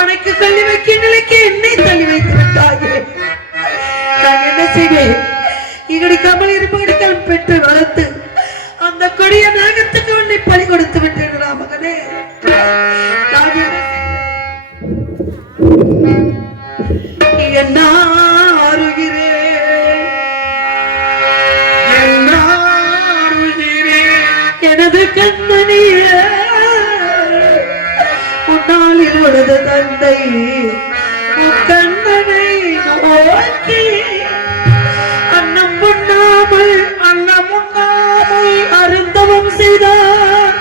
உனக்கு கல்வி வைக்க நிலைக்கு என்னை தள்ளி வைத்து விட்டாயே. நான் என்ன செய்வேன்? இகடிக்காமல் இருப்படிக்கால் பெற்று வளர்த்து அந்த கொடிய நாகத்துக்கு உன்னை பலி கொடுத்து விட்டேன் மகனே. என்ன எனது கண்மணிய உன்னாலில் உனது தந்தை கண்ணனை நோக்கி அன்னம் உண்ணாமல் அருந்தவம் செய்தார்.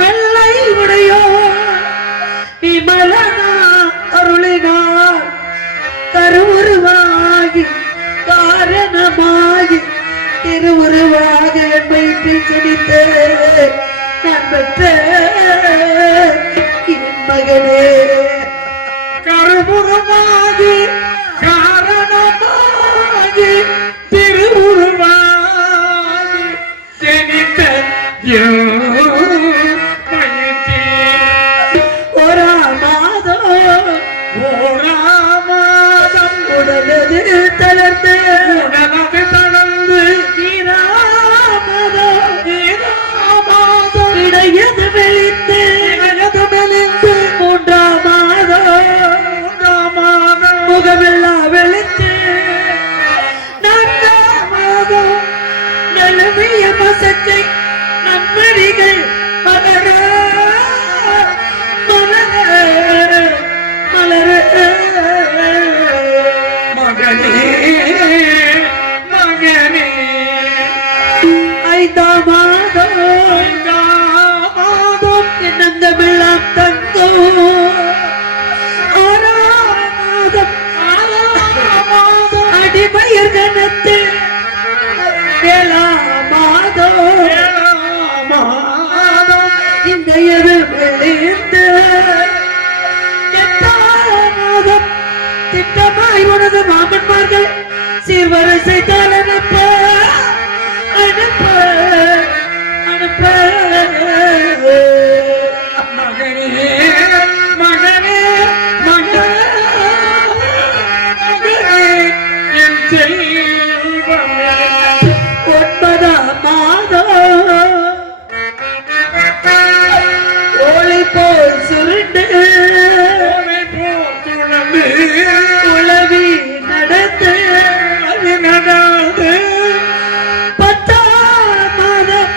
வெள்ளை உடையோ விமலனா அருளினார் கருவுருவாகி காரணமாகி திருவுருவாக என் வயிற்றில் ஜனித்த நான் பெற்ற என் மகனே. கருவுருவாகி காரணமாகி திருவுருவாகி ஜனித்த ஒரு மாதம் உடலது தளர்ந்து இடையது வெளித்து 3ஆம் மாதம் முகமெல்லாம் வெளித்து 4ஆம் மாதம் நலமைய மசத்தை நம்மடிகள் மலர மகனே 5ஆம் மாதம் என்னங்கமெல்லாம் தங்கும் 6ஆம் மாதம் அடிமயர் கணத்து 7ஆம் மாதம் இந்த விழுந்து 8ஆம் மாதம் திட்டமாய் உனது மாமன்மார்கள் சீர்வரிசை அனுப்ப உளவி நடந்து 10ஆம் மாதம்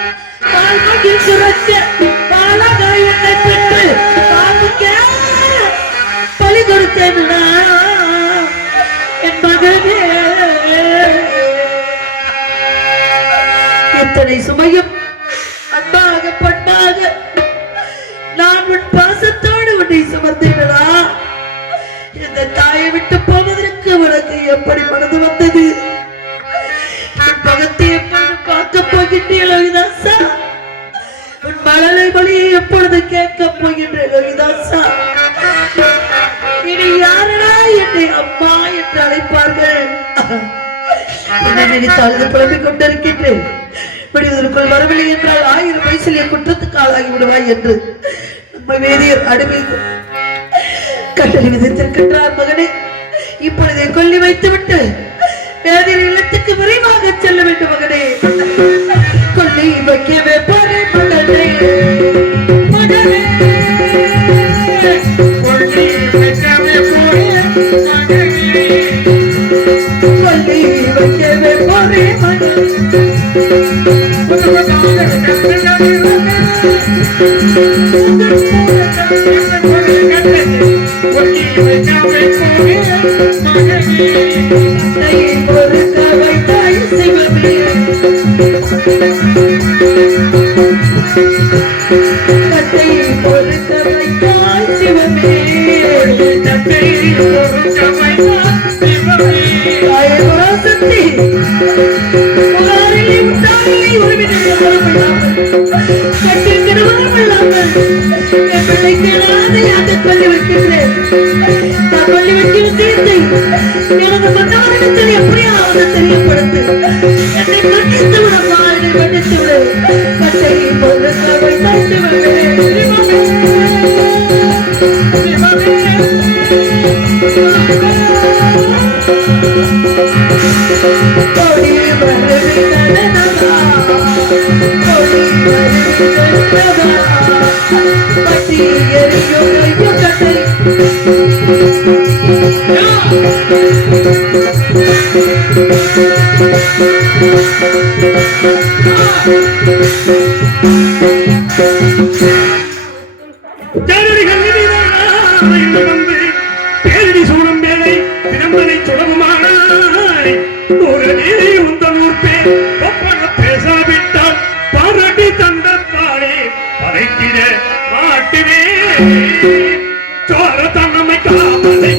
பால்மகில் சுரச்ச பாலகாயத்தை பெற்று பாலுக்க பலி கொடுத்தேன் என் மகனே. எத்தனை சுமையும் அன்பாக பண்பாக நான் உன் பாசத்தோடு உன்னை சுமந்தேனடா. இந்த தாயை விட்டு போவதற்கு உனக்கு எப்படி மனது வந்தது? உன் பகத்தை எப்பொழுது பார்க்க போகின்றேன் லோகிதாசா? உன் மழலை மொழியை எப்பொழுது கேட்க போகின்றேன் லோகிதாசா? இனி யாரா என்னை அம்மா என்று அழைப்பார்கள்? என்னை நினைத்தால் புலம்பிக் கொண்டிருக்கின்றேன். விடுவதற்குள் வரவில்லை என்றால் 1000 வயசிலே குற்றத்துக்கு ஆளாகி விடுவாய் என்று நம்ம வேதியர் அடிமை கட்டளை விதித்திருக்கின்றார். மகனே, இப்பொழுதே கொல்லி வைத்துவிட்டு வேதியர் இல்லத்துக்கு விரைவாக செல்ல வேண்டும். மகனே, கொல்லி வைக்கவே போறே மகனே. மகனே, கொல்லி வைக்கவே போறே மகனே. கொல்லி வைக்கவே போறே மகனே. ஒரு கவை தாய் சிவமே கத்தை ஒரு கவை தாய் சிவமே கத்தை ஒரு கவை தாய் சிவமே தாயகுராசக்தி புகாரிலே உண்டாயிலே ஒரு கட்டிருக்கிற வரமில்லாமல் என் பிள்ளைக்கு அனாதையாக கொல்லி வைக்கின்றேன். நான் கொல்லி வைக்கிற தீர்த்தை எனது மன்னவரிடத்தில் எப்படியாவது தெரியப்படுத்து. என்னை மன்னித்து விடமா, என்னை மன்னித்து விடு. கட்டை பொருள் தாய்த்து விடுகிறேன். பேரடி சூடும் வேலை தினம்பனை தொடங்குமானாய் உடனே உந்தனூர் பேர் ஒப்பன பேசாவிட்டால் பாராட்டி தந்தத்தானே பதைத்திட மாட்டினே சோர தன்னமை காமலை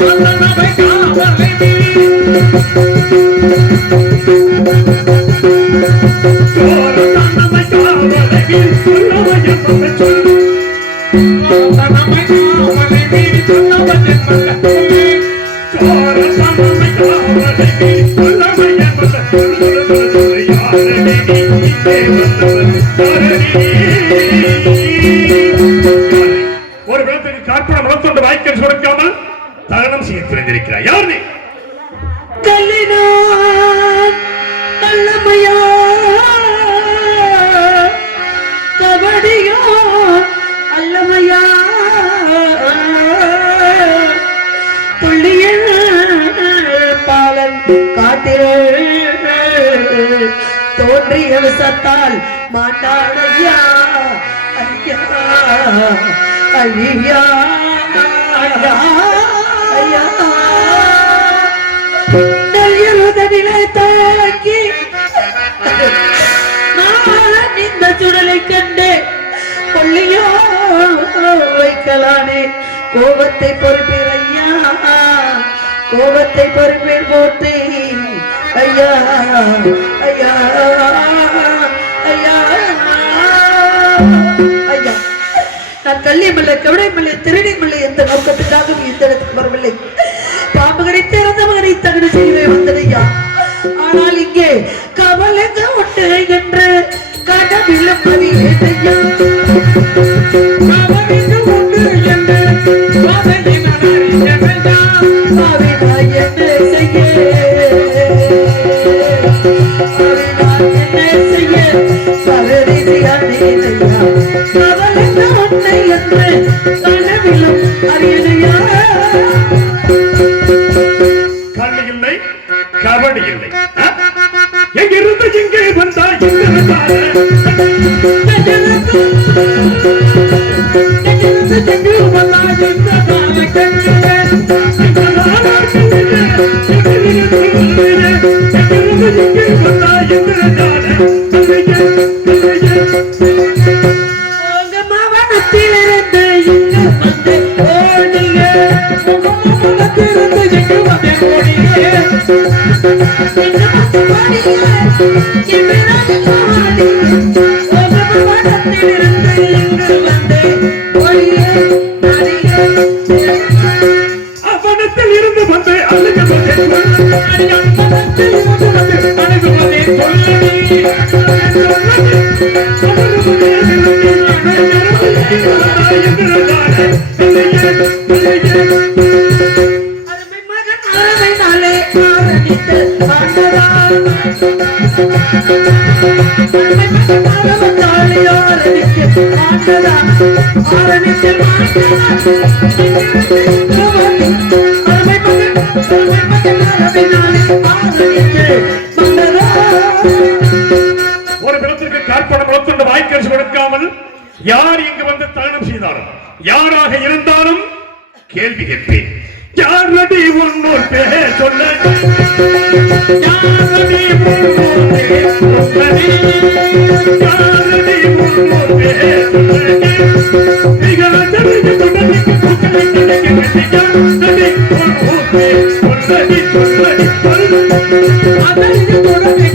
தன்னமை காமலை சோர தன்னமை காமலை சொல்லு ஒரு விளத்துக்கு காற்படம் வளர்த்தொண்டு வாய்க்கல் கொடுக்காமல் தகனம் செய்ய துணிந்திருக்கிறார். யார் நீ? கபடியோ அல்லமையா துள்ளிய பாலன் காட்டில் தோன்றிய விசத்தால் மாட்டாடையா ஐயா ஐயா ஐயா ஐயா நெல்லுதனிலே தாக்கி நான் இந்த சுடலை கண்டே கொள்ளியோ வைக்கலானே கோபத்தை பொறுப்பீர் ஐயா கோபத்தை பொறுப்பீர் போட்டு ஐயா ஐயா ஐயா ஐயா நான் கல்லியமல்ல கவிடைமல்ல திருடிமல்ல எந்த நோக்கத்துக்காகவும் இந்த இடத்துக்கு வரவில்லை. பாம்பு கடித்து இறந்த மகனை தகுதி செய்வே வந்ததையா. ஆனால் இங்கே கவலைங்க உண்டு என்று கடவில் பதிவேதையா கவலைங்க உண்டு என்று என்ன செய்ய கல்வி இல்லை கபடி இல்லை எங்கிருந்து இங்கே வந்தா மாவட்டத்திலிருந்து இங்கு வந்து ஓடிய அவனத்தில் இருந்து வந்து அழுக ஒரு பிறத்திற்கு காற்படம் வளர்த்துள்ள வாய்க்கரிசி கொடுக்காமல் யார் இங்கு வந்து தகனம் செய்தாலும் யாராக இருந்தாலும் கேள்வி கேட்பேன். யார் நடி உன்னோர் பேர் சொல்ல யாரடி உன்னோர் பேர் சொல்லி யாரடி உன்னோர் பேர் சொல்லி நிகழச்சரிக்கு தொடர்ந்து குக்கலைக்கு நடி உன்னோர் பேர் சொல்லி சொல்லி அதற்கு தொடர்ந்து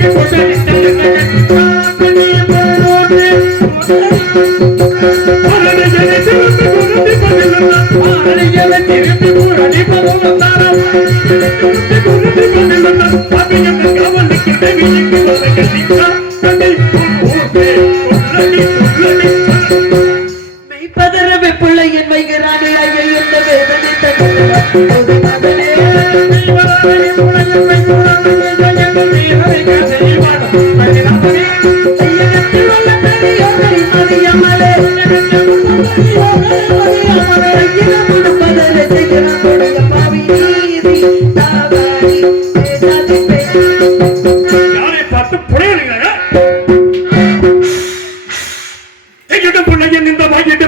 மெய்ப்பதரவை பிள்ளை என் வைகிறானே மதியமலே பதில செய்கிறானுடைய பாவி நீதி தாவரி பேசாதே யாரை பார்த்து புடையலுங்க எங்கிட்ட பிள்ளைங்க இந்த வாங்கிட்டு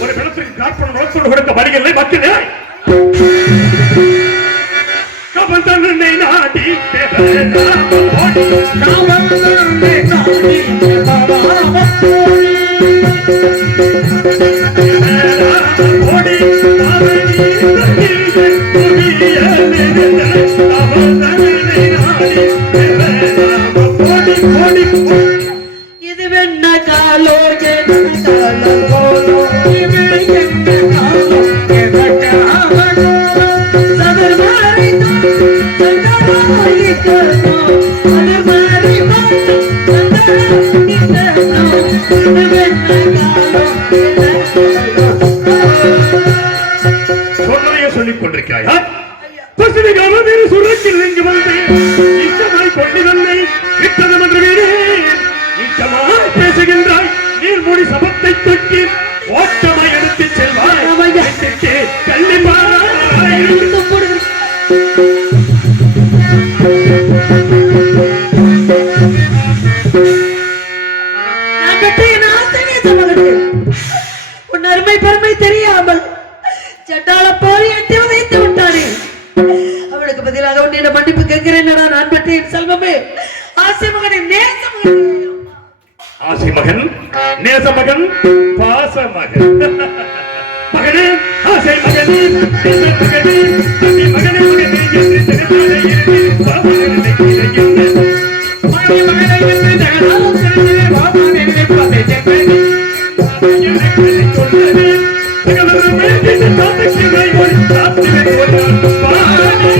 ஒரு இடத்துக்கு காற்பன நோக்கோடு கொடுக்க வரிகளை மக்களே கபல் தன்னை நாடி இது வெண்ண காலோ காலோ போலோ சதர் மாறி சொன்னதையே சொல்லிக் கொண்டிருக்கிறாயா பசுமைக்கான வேறு சுரத்தில் இங்கு வந்து இச்சமாய் கொண்டு வந்தை விட்டதம் என்று வீரே இச்சமாய் பேசுகின்றாய் நீர்மூடி சபத்தை தூக்கி ஓட்டமாய் எடுத்துச் செல்வாய் கல்லிப்பாய் உன் அருமை பெருமை தெரியாமல் சட்டாள போய் எட்டி உதைத்து விட்டானே அவனுக்கு பதிலாக உன்னிடம் மன்னிப்பு கேட்கிறேன் நான் பெற்றேன் செல்வமே ஆசை மகனின் நேச மகன் ஆசை மகன் நேச மகன் பாச மகன் மகனே ஆசை மகனே நேச மகனே தம்பி மகனே மகனே என்று ஜெகத்தாலே இருந்து பாபனே இருந்து மகனே மகனே என்று ஜெகத்தாலும் சிறந்தே பாபனே நினைப்பதை ஜெகனே பாபனே சொல்லவே ஜெகவர மேலே தாத்தக்கு வை ஒரு தாத்திலே ஒரு பாபனே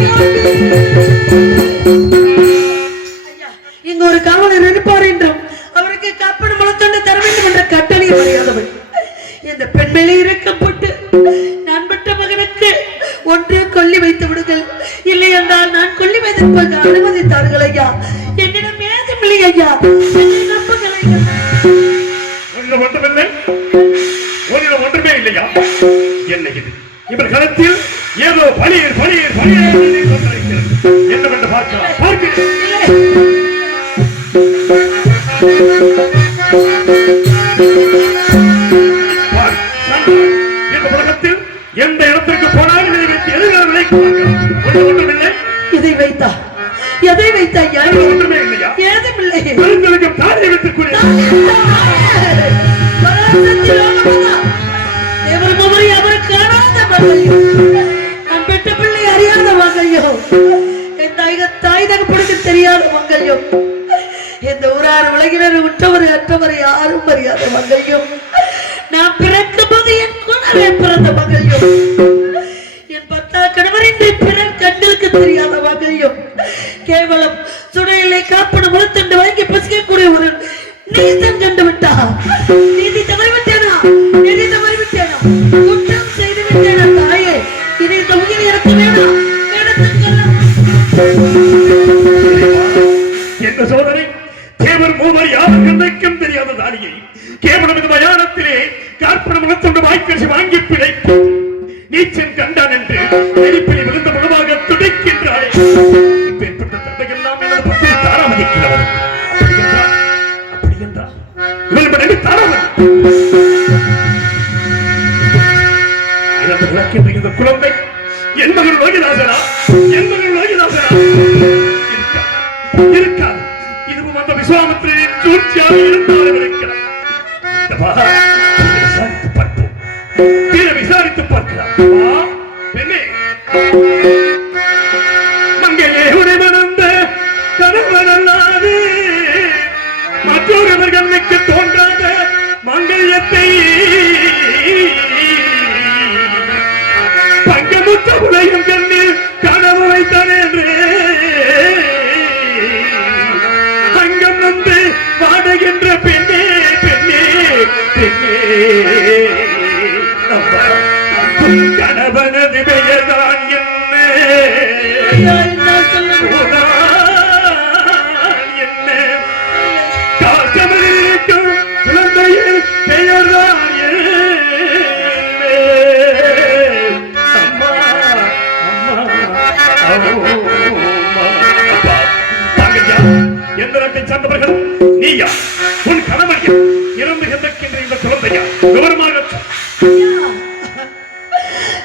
இங்க ஒரு காவலர் நினைப்பார் என்றும் அவருக்கு காப்பன முளத்தொண்டு தர வேண்டும் என்ற கட்டளை அறியாதவன் இந்த பெண்மேலே இறக்கப்பட்டு நான் பெற்ற மகனுக்கு ஒன்று கொல்லி வைத்து விடுங்கள் இல்லை என்றால் நான் கொல்லி வைத்திருப்பது அனுமதித்தார்கள் ஐயா என்னிடம் ஏதுமில்லை ஐயா என்னை நம்புங்கள் ஐயா ஒன்றுமில்லை உன்னிடம் ஒன்றுமே இல்லையா என்ன இது இவர் களத்தில் ஏதோ பணியர் என்னவென்று பார்க்கிறேன் இந்த உலகத்தில் எந்த இடத்திற்கு போனாலும் இதை வைத்து எதிர்கால விளைவிக்க ஒன்றுமில்லை இதை வைத்தா எதை வைத்தா ஒன்றுமே இல்லையா ஏதுமில்லை பெருங்களுக்கு தாரை வைத்துக் கொள்ள அவர் காணாத மகையோ நான் பெற்ற பிள்ளை அறியாத மகையோ என் தாய் தகப்படுத்த தெரியாத மகையோ இந்த ஊரார் உலகினர் உற்றவர் அற்றவர் யாரும் அறியாத மகையோ நான் பிறக்கும் போது என் குணவே பிறந்த மகையோ என் பத்தா கணவரின்றி பிறர் கண்களுக்கு தெரியாத மகையோ கேவலம் சுடையிலே காப்பன முழுத்தண்டு வாங்கி பசிக்கக்கூடிய ஒரு நீசம் கண்டு விட்டா நீதி தவறிவிட்டேனா நீதி தவறிவிட்டேனா குற்றம் செய்து விட்டேனா தாயே இதை இந்த உயிரை எடுத்து வேணாம் என்ற சோதனை தேவர் மூவர் யாரும் கண்ணைக்கும் தெரியாத தாலியை கேவலம் இந்த மயானத்திலே கார்பன முகத்தொண்டு வாய்க்கரிசி வாங்கி பிழைப்பு நீச்சன் கண்டான் என்று நெருப்பில் விழுந்த முழுவாக துடைக்கின்றாளே இப்பேற்பட்ட தந்தையெல்லாம் எனது பற்றி தாராமதிக்கிறவர் அப்படி என்றால் இவள் தாராமதி இறந்து விளக்கின்ற இந்த குழந்தை என் மகன் லோகிதாசனா இருக்காது இதுவும் அந்த விஸ்வாமித்திரனின் சூழ்ச்சியாக இருந்தாலும் இருக்கிறார் விசாரித்து பார்க்கலாம் பெண்ணே மங்கையே உடை மணந்த கணவன் அல்லாது மற்றொருவர் கண்ணுக்கு தோன்றாத மங்கையத்தை பங்கமுற்ற உலகம் கண்ணில் கனவு வைத்தான் என்று நீயா? உன் கணவன் இறந்து கிடக்கின்ற இந்த குழந்தையா? விவரமாக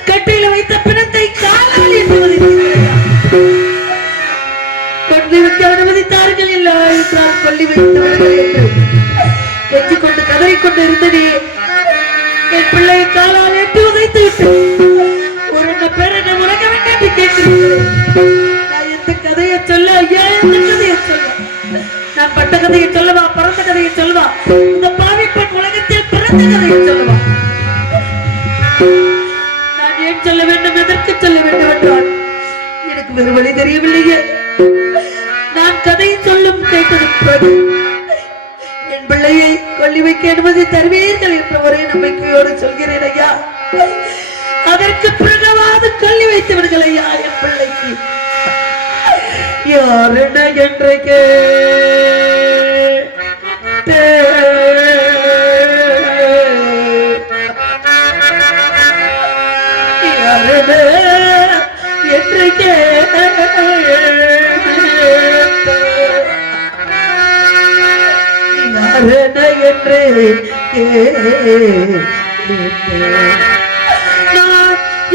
கட்டில வைத்த பிணத்தை காலால் என்று கொண்டு வைக்க அனுமதித்தார்கள். இல்லை என்றால் கொல்லி வைத்தவர்கள் என்று கெஞ்சிக்கொண்டு கதறிக்கொண்டு இருந்ததே. என் பிள்ளையை காலால் எட்டு உதைத்து விட்டு ஒரு பேர் என்ன உறங்க வேண்டாம் என்று கேட்கிறேன். நான் எந்த கதையை சொல்ல? ஐயா, எந்த கதையை சொல்ல? நான் பட்ட கதையை சொல்லவா? பிறந்த கதையை சொல்லவா? இந்த பாவி பெண் உலகத்தில் பிறந்த கதையை சொல்லவா? நான் ஏன் சொல்ல வேண்டும், எதற்கு சொல்ல வேண்டும் என்றால் எனக்கு வேறு வழி தெரியவில்லையே. நான் கதையை சொல்லும் கேட்டது என் பிள்ளையை கொல்லி வைக்க அனுமதி தருவீர்கள் என்ற ஒரே நம்பிக்கையோடு சொல்கிறேன் ஐயா. அதற்கு பிறகாவது கொல்லி வைத்தவர்கள் ஐயா என் பிள்ளைக்கு யாருன என்றைக்கு என்றைக்கே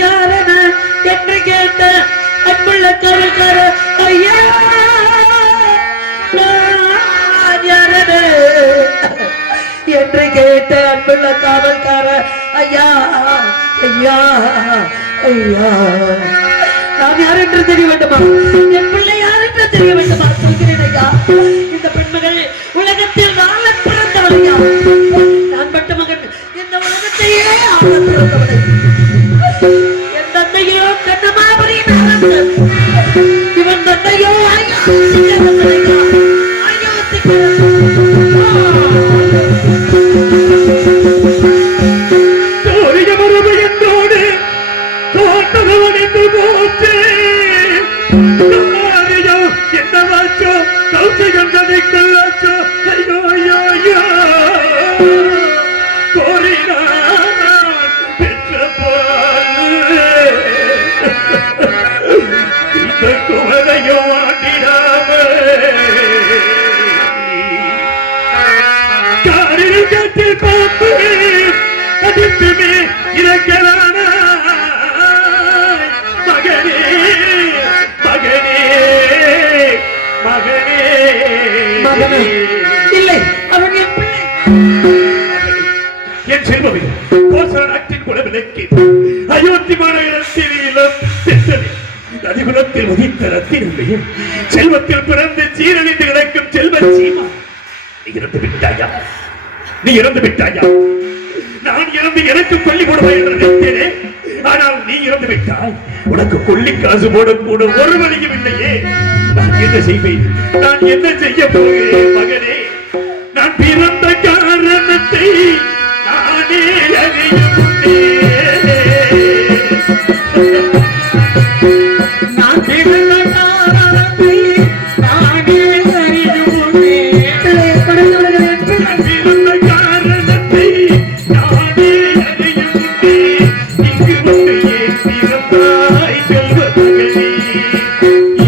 யாரென என்று கேட்ட அன்புள்ள காவல்கார ஐயா, யாரென என்று கேட்ட அன்புள்ள காவல்கார ஐயா ஐயா ஐயா, நான் யார் என்று தெரிய வேண்டுமா? என் பிள்ளை யார் என்று தெரிய வேண்டுமா? சொல்கிறேன் ஐயா. இந்த பெண்மகள் உலகத்தில் வாழ பிறந்தவள் ஐயா. நான் பட்ட மகன் இந்த உலகத்தையே ஆள பிறந்தவளை. என் தந்தையோ கண்ணமாபரியின் அரசன். இவன் தந்தையோ இல்லை, அவன் என் பிள்ளை. என் செல்வமே, கோசல நாட்டின் குலவிளக்கி அயோத்தி மாநகரத்தில் அதிகுலத்தில் உதித்த ரத்தினமே, செல்வத்தில் பிறந்து சீரழிந்து கிடக்கும் செல்வ சீமா, நீ இறந்து விட்டாயா? நீ இறந்து விட்டாயா? நான் இறந்து எனக்கு கொல்லி போடுவேன் என்று நினைத்தேனே. ஆனால் நீ இறந்து விட்டாய். உனக்கு கொல்லி காசு போட கூட ஒரு வழியும் இல்லையே. நான் என்ன செய்வேன்? நான் என்ன செய்ய போகிறேன் மகனே? நான் பிறந்த காரணத்தை நானே அறியுண்டேன். நான் பிறந்த காரணத்தை நானே அறியுண்டேன். நான் பிறந்த காரணத்தை நானே அறியுண்டேன். இங்கு வந்து ஏன் பிறந்தாய் செல்வ மகனே?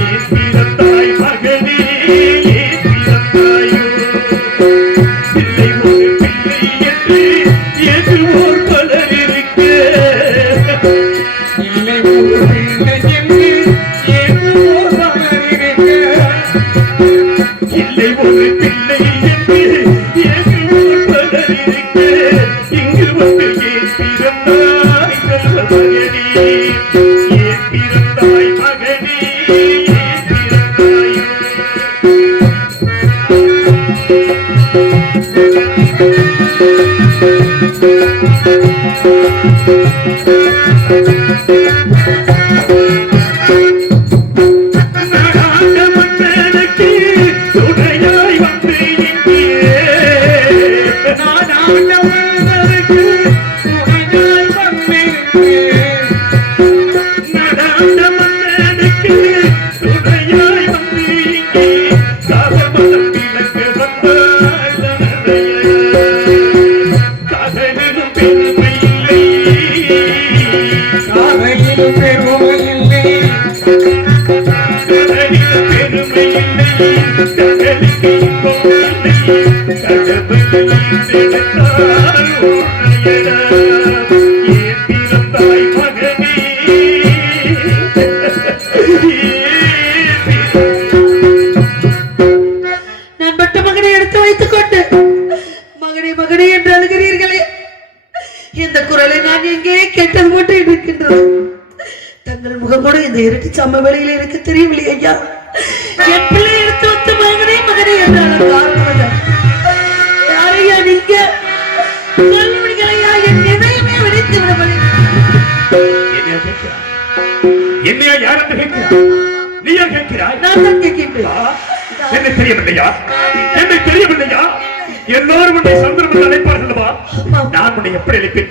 ஏன் பிறந்தாய் மகனே? ஏன் பிறந்தாயோ? பிள்ளை ஒரு பிள்ளை என்று ஏற்றுவோர் பலர் இருக்க, இல்லை ஒரு பிள்ளை என்று ஏற்றுவோர் பலர் இருக்க, இல்லை ஒரு பிள்ளை என்று ஏற்றுவோர் பலர் இருக்க, இங்கு வந்து ஏன் பிறந்தாய் செல்வ மகனே? ஏன் பிறந்தாய் மகனே? ஏன் பிறந்தாயோ? நாடாண்ட மன்னனுக்கு துணையாய் வந்து இங்கே, நாடாண்ட மன்னனுக்கு துணையாய் வந்திருக்கிறேன். நாடாண்ட மன்னனுக்கு துணையாய் வந்து இங்கே, காதமனம் விளக்க வந்தாய் தனதையா. காதலிலும் பெருமை இல்லை, காதையிலும் பெருமை இல்லை, காதலிலும் பெருமை இல்லை, காதலுக்கு இன்பம் இல்லை. எடுத்தால் உன்னையடா ஏன் பிறந்தாய் மகனே நான் பட்ட மகனை எடுத்து வைத்துக் கொண்டு மகனே மகனே என்று அழுகிறீர்களே, இந்த குரலை நான் எங்கே கேட்டது போட்டு இருக்கின்றது. தங்கள் முகம் கூட இந்த இருட்டு சம்ம வேளையில் எனக்கு தெரியவில்லை ஐயா. என் பிள்ளை எடுத்து வைத்த மகனே மகனே என்று காரணம் யாரையா நீங்க சொல்லுவீங்களையா? என் இதயமே வெடித்து விடவில்லை. என்னையா யார் என்று கேட்கிறார்? நீயா கேட்கிறாய்? நான் தான் கேட்கின்றேன். என்னை தெரியவில்லையா? என்னை தெரியவில்லையா? எல்லோரும் உன்னை சந்திரன் அழைப்பார்களவா? நான் உன்னை எப்படி அழைப்பேன்?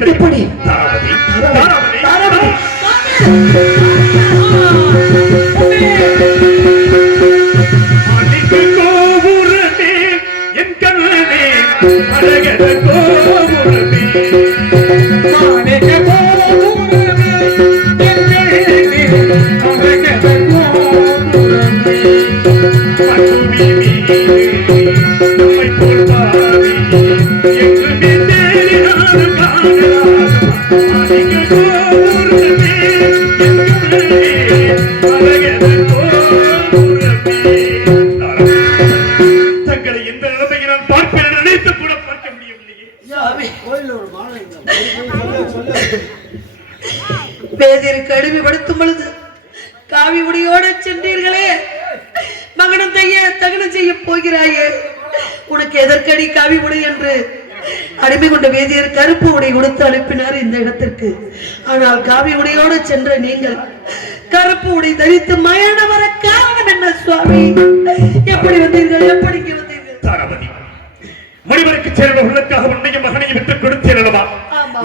தாராவதி, தாராவதி, தாராவதி. அன்னைக்கு கோபுரமே என் கண்ணே, அழகர கோபுரமே, அன்னைக்கு கோபுரமே என் கண்ணே, அழகர கோபுரமே, நம்மை போல்வாரி என்று தேடினாலும் காணலாம். அன்னைக்கு கோபுரமே என் கண்ணே, அழகர கோபுரமே. தங்களை எந்த நிலைமையில் நான் பார்ப்பேன் நினைத்து கூட பார்க்க முடியவில்லையே. வேதிற்கு அடிமைப்படுத்தும் பொழுது காவி முடியோட சென்றீர்களே, மகனம் தகனம் செய்ய போகிறாயே, உனக்கு எதற்கடி காவி உடை என்று அடிமை கொண்ட வேதியர் கருப்பு உடை கொடுத்து அனுப்பினார் இந்த இடத்திற்கு. ஆனால் காவி உடையோடு சென்ற நீங்கள் கருப்பு உடை தரித்து மயணம் வர காரணம் என்ன சுவாமி? எப்படி வந்தீர்கள்? எப்படி இங்கே வந்தீர்கள்? தாராவதி, முனிவருக்கு சேர்ந்தவர்களுக்காக உன்னையும் மகனையும் விட்டுக் கொடுத்தேன் அல்லவா?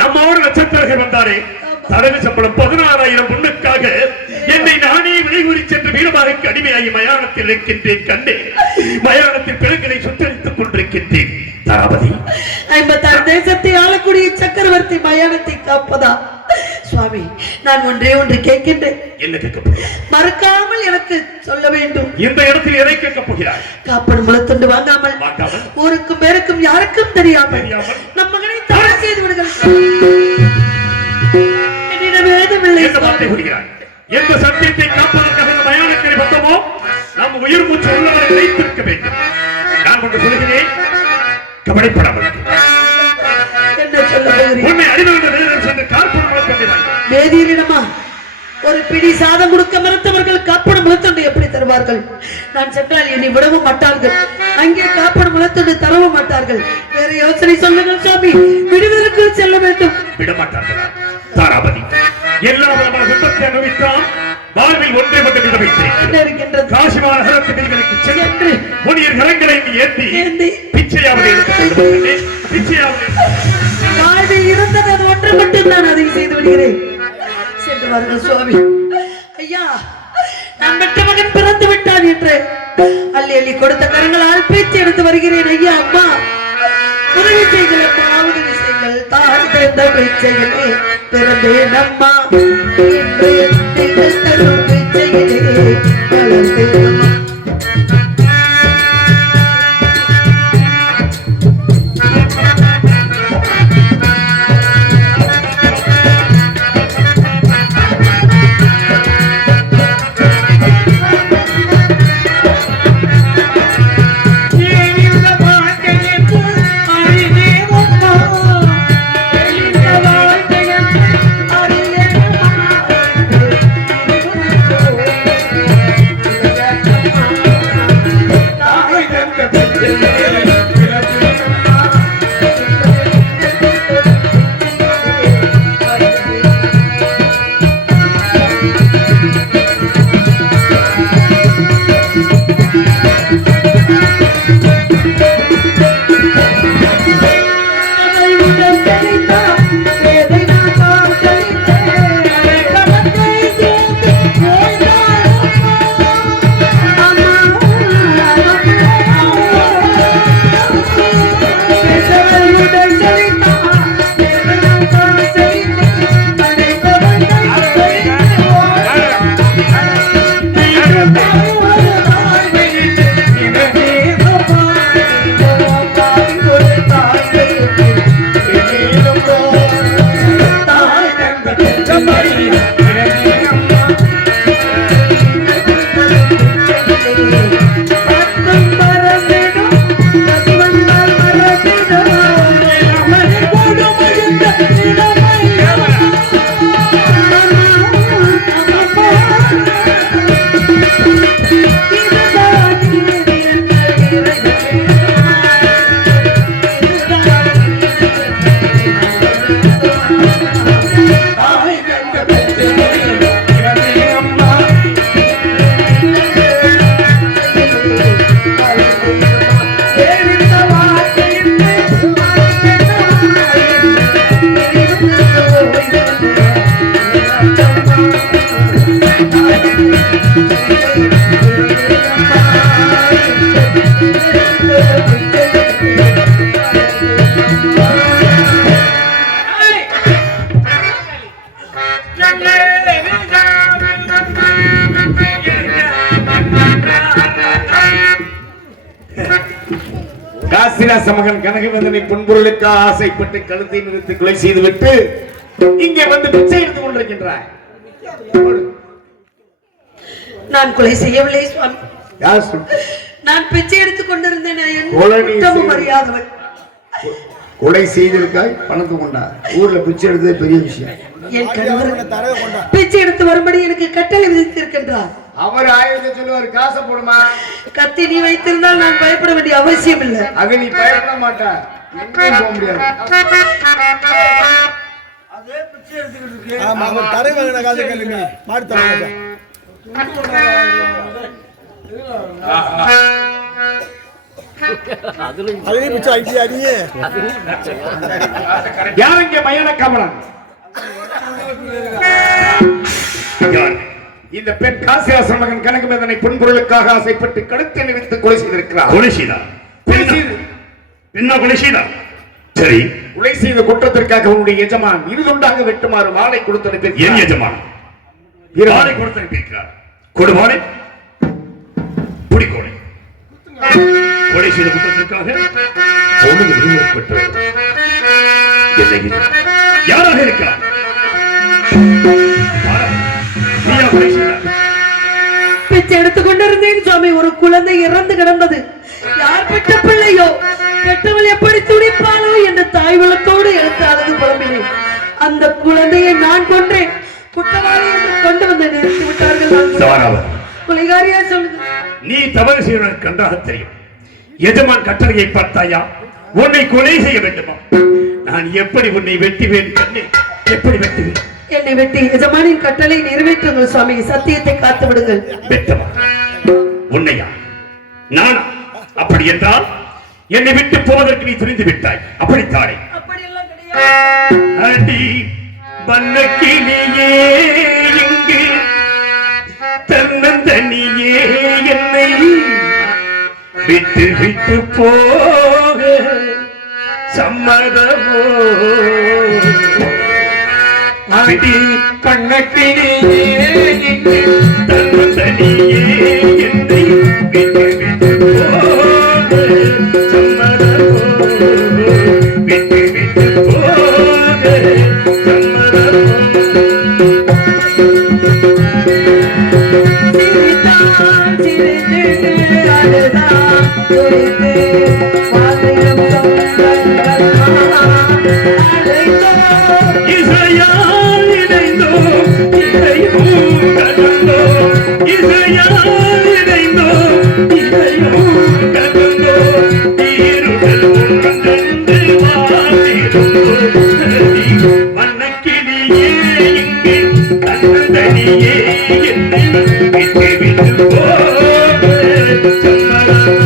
நம்மோடு நட்சத்திரர்கள் வந்தாரே, தடவை சம்பளம் 16,000 பொண்ணுக்காக என்னை நானே விலைகூறி சென்று வீரமாக அடிமையாகி மயானத்தில் இருக்கின்றேன். கண்டே மயானத்தில் பிறகுகளை சுத்தரித்துக் கொண்டிருக்கின்றேன். தாராவதி, 56 தேசத்தை ஆளக்கூடிய சக்கரவர்த்தி மயானத்தை காப்பதா? சுவாமி, நான் ஒன்றே ஒன்று கேட்கின்றேன். என்ன கேட்கப் போகிறாய்? மறக்காமல் எனக்கு சொல்ல வேண்டும். இந்த இடத்தில் எதை கேட்கப் போகிறாய்? காப்பன் முளத்துண்டு வாங்காமல் ஊருக்கும் பேருக்கும் யாருக்கும் தெரியாமல் நம் மகனை தடை செய்து விடுங்கள். என்னிடம் ஏதுமில்லை. எந்த சத்தியத்தை காப்பதற்காக இந்த மயானத்தில் வந்தோமோ நம் உயிர் மூச்சு உள்ளவரை வைத்திருக்க வேண்டும். நான் ஒன்று சொல்கிறேன், கவலைப்படாமல் என்ன சொல்ல போகிறேன்? உன்னை அடிமையான சென்று கார்பன் முளத்தொண்டினாய். வேதியிடமா ஒரு பிடி சாதம் கொடுக்க மறுத்தவர்கள் காப்பன முளத்தொண்டு எப்படி தருவார்கள்? நான் சென்றால் என்னை விடவும் மாட்டார்கள், அங்கே காப்பன முளத்தொண்டு தரவும் மாட்டார்கள். வேற யோசனை சொல்லுங்கள் சுவாமி. விடுவதற்கு செல்ல வேண்டும். விடமாட்டார்களா? தாராவதி, எல்லா விதமான விபத்தை அனுபவித்தான். வாழ்வில் ஒன்றை மட்டும் விளைவித்திருக்கிறது. காசி மாநகரத்துக்கு சென்று முனியர் கரங்களை ஏந்தி பிச்சையாவது எடுத்துக்கொண்டு பிச்சையாவது வாழ்வில் இருந்தது அது ஒன்று மட்டும் நான் அதை செய்து விடுகிறேன். சென்று வாருங்கள் சுவாமி. ஐயா, நான் பெற்ற மகன் பிறந்து விட்டான் என்று அள்ளி அள்ளி கொடுத்த கரங்களால் பேச்சு எடுத்து வருகிறேன். ஐயா, அம்மா உதவி செய்கள், அம்மா உதவி செய்கள். தான் தந்த பேச்சைகளே பிறந்தேன் அம்மா, தரும் பேச்சைகளே வளர்ந்தேன் அம்மா. காசிராச மகன் கனகவேந்தனை பொன்பொருளுக்காக ஆசைப்பட்டு கழுத்தை நிறுத்தி கொலை செய்துவிட்டு இங்கே வந்து பிச்சை எடுத்துக் கொண்டிருக்கின்றாய். நான் கொலை செய்யவில்லை சுவாமி. யார் சொன்ன? நான் பிச்சை எடுத்துக் கொண்டிருந்தேன். கொலை நீ மரியாதவன் கொலை செய்திருக்காய், பணத்தை கொண்டா. ஊர்ல பிச்சை எடுத்தது பெரிய விஷயம். என் கணவர் பிச்சை எடுத்து வரும்படி எனக்கு கட்டளை விதித்திருக்கின்றார். அவர் ஆயுதத்தை சொல்லுவார், காசை போடுமா. கத்தி நீ வைத்திருந்தால் நான் பயப்பட வேண்டிய அவசியம் இல்லை. அது நீ பயப்பட மாட்டா, எங்கேயும் போக முடியாது. அதே பிச்சை எடுத்துக்கிட்டு இருக்கு. ஆமா, அவர் தரை வாங்கின காசை கேளுங்க. மாடு தராங்க. அதுலயும் பிச்சை ஐடியா அடியே. யார் இங்கே மயான காமரன்? இந்த பெண் காசிராச மகன் கனகவேந்தனை பொன்பொருளுக்காக ஆசைப்பட்டு கழுத்தை நிறுத்தி கொலை செய்திருக்கிறார். கொலை செய்தார். என்ன கொலை செய்தார்? சரி, கொலை செய்த குற்றத்திற்காக உன்னுடைய எஜமான் இருதுண்டாக வெட்டுமாறு மாலை கொடுத்து அனுப்பி. என் எஜமான் மாலை கொடுத்து அனுப்பியிருக்கிறார். கொடுமாலை புடிக்கோலை கொலை செய்த குற்றத்திற்காக யாராக இருக்கிறார்? பிச்சை எடுத்துக் கொண்டிருந்தேன் சுவாமி. ஒரு குழந்தை இறந்து கிடந்தது. யார் பெற்ற பிள்ளையோ, பெற்றவள் எப்படி துடிப்பாளோ என்ற தாய் வளத்தோடு எழுத்தாளது புலம்பினேன். அந்த குழந்தையை நான் கொன்றேன். குற்றவாளி என்று கொண்டு வந்து நிறுத்தி விட்டார்கள். கொலைகாரியா சொல்லுங்க. நீ தவறு செய்வதற்கு நன்றாக தெரியும். எஜமான் கட்டளையை பார்த்தாயா? உன்னை கொலை செய்ய வேண்டுமா? நான் எப்படி உன்னை வெட்டுவேன்? எப்படி வெட்டுவேன்? என்னை வெட்டி எஜமானின் கட்டளை நிறைவேற்றுங்கள் சுவாமி. சத்தியத்தை காத்து விடுங்கள். வெட்டமா? உன்னையா? நானா? அப்படி என்றால் என்னை விட்டு போவதற்கு நீ துணிந்து விட்டாய். அப்படித்தானே? அப்படியெல்லாம் கிடையாது. அடி வண்ணக்கிளியே இங்கு தன்னந்தனியே என்னை விட்டு விட்டு போக சம்மதமோ? அடி வண்ணக்கிளியே இங்கு தன்னந்தனியே என்னை விட்டு விட்டு போக சம்மதமோ? விட்டு விட்டு போக சம்மதமோ? இசையால் இணைந்தோம் இதையும் கடந்தோம். இசையால் இணைந்தோம் இதையும் கடந்தோம். ஈருடல் ஒன்றென்று வாழ்ந்திருந்தோம். வண்ணக்கிளியே இங்கு தன்னதனியே என்னை விட்டு விட்டு போக சம்மதம்.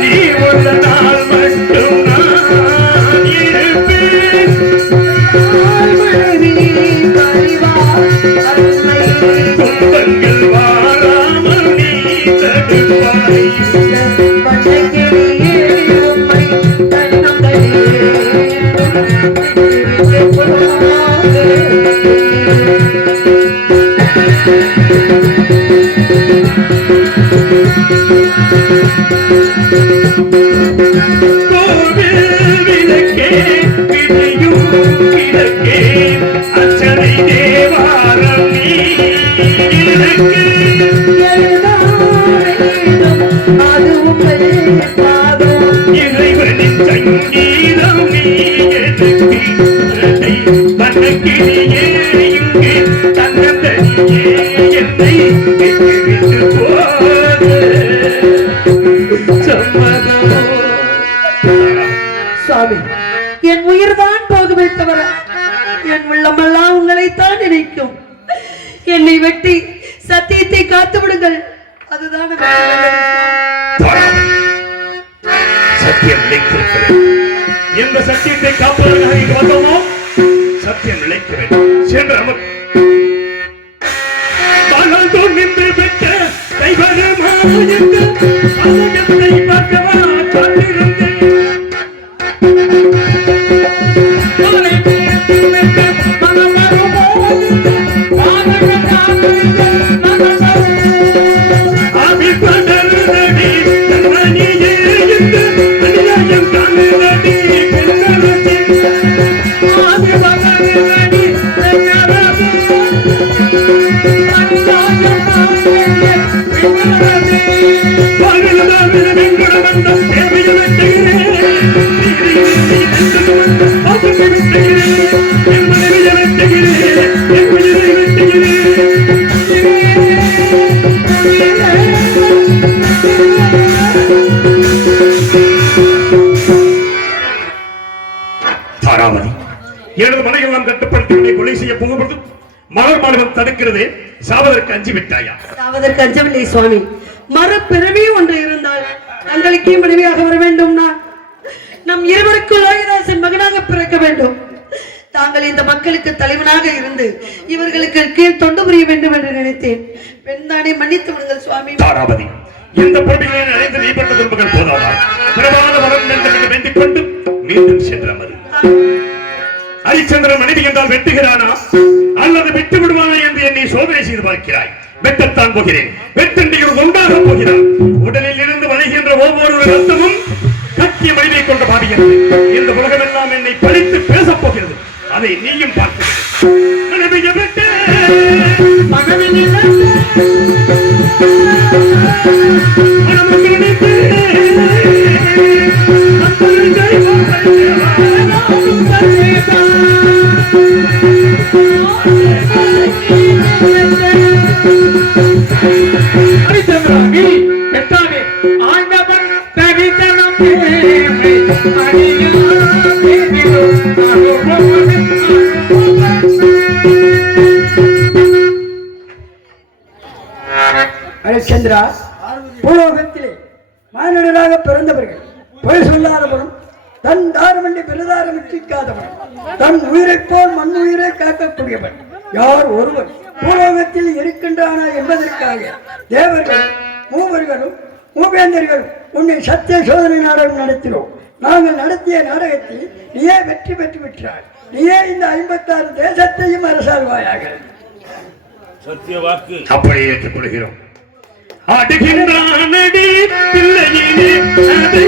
நீ ஒரு நாள் மட்டும் நான் இருப்பேன். துன்பங்கள் வாராமல் நீ தடுப்பாய். கோவில் விளக்கே விதையும் விளக்கே அச்சனை தேவாரம் நீ இலக்கே. இறைவனின் சங்கீதம் நீ எனக்கு வண்ணக்கிளியே இங்கு தன்னந்தனியே என்னை விட்டு விட்டு போக சம்மதமோ? சுவாமி, என் உயிர் தான் போகவே தவிர என் உள்ளமெல்லாம் உங்களைத்தான் நினைக்கும். என்னை வெட்டி சத்தியத்தை காத்து விடுங்கள். அதுதான் சத்தியம் நிலைத்திருக்கிறது. எந்த சத்தியத்தை காப்பதற்காக இங்கு வந்தோமோ சத்தியம் நிலைக்கிறது. சென்று அமர். பலதோர் நின்று பெற்ற கைவரமாக பார்க்கவா காத்திருந்தேன். தாராமதி, எனது மனைவியெல்லாம் கட்டுப்படுத்தி கொலை செய்ய போகும்போது மலர் மாணவன் தடுக்கிறது. சாவதற்கு அஞ்சி விட்டாயா? சாவதற்கு அஞ்சவில்லை சுவாமி. மறுபிறவி ஒன்று இருந்தால் தங்களுக்கே மனைவியாக வர வேண்டும்னா நம் இருவருக்குள் லோகிதாசன் மகனாக பிறக்க வேண்டும். தாங்கள் இந்த மக்களுக்கு தலைவனாக இருந்து இவர்களுக்கு கீழ் தொண்டு புரிய வேண்டும் என்று நினைத்தேன். பெண்தானே, மன்னித்து விடுங்கள் சுவாமி. தாராமதி, இந்த பொருட்களை அடைந்து நீப்பட்ட குடும்பங்கள் போதாதா? பிரபாத வரம் என்று வேண்டிக் கொண்டு மீண்டும் சென்றமது. ஹரிச்சந்திரன் மனைவி என்றால் வெட்டுகிறானா அல்லது விட்டு விடுவானா என்று என்னை சோதனை செய்து பார்க்கிறாய். வெட்டத்தான் போகிறேன். வெட்டண்டிகள் ஒன்றாக போகிறான். உடலில் இருந்து வளைகின்ற ஒவ்வொரு ரத்தமும் கட்டிய மனைவியை கொண்ட பாவிகிறது. இந்த உலகமெல்லாம் என்னை பழித்து பேசப் போகிறது. அதை நீயும் பார்க்க மனைவியை விட்டு ஹரிச்சந்திரா, பூலோகத்திலே மானிடராக பிறந்தவர்கள் பொய் சொல்லாதவரும் தன் தாரமண்டி பெருதாரம் வெற்றிக்காதவன் தன் உயிரைப் போல் மண் உயிரை காக்கக்கூடியவன் யார் ஒருவன் பூலோகத்தில் இருக்கின்றானா என்பதற்காக தேவர்கள் மூவர்களும் மூவேந்தர்களும் உன்னை சத்திய சோதனை நாடகம் நடத்தினோம். நாங்கள் நடத்திய நாடகத்தில் நீயே வெற்றி பெற்று விட்டாய். நீயே இந்த 56 தேசத்தையும் அரசாழ்வாயாக. சத்திய வாக்கு. அப்படி ஏற்றுக்கொள்கிறோம். அடுகின்றானடி பிள்ளையிலே அதை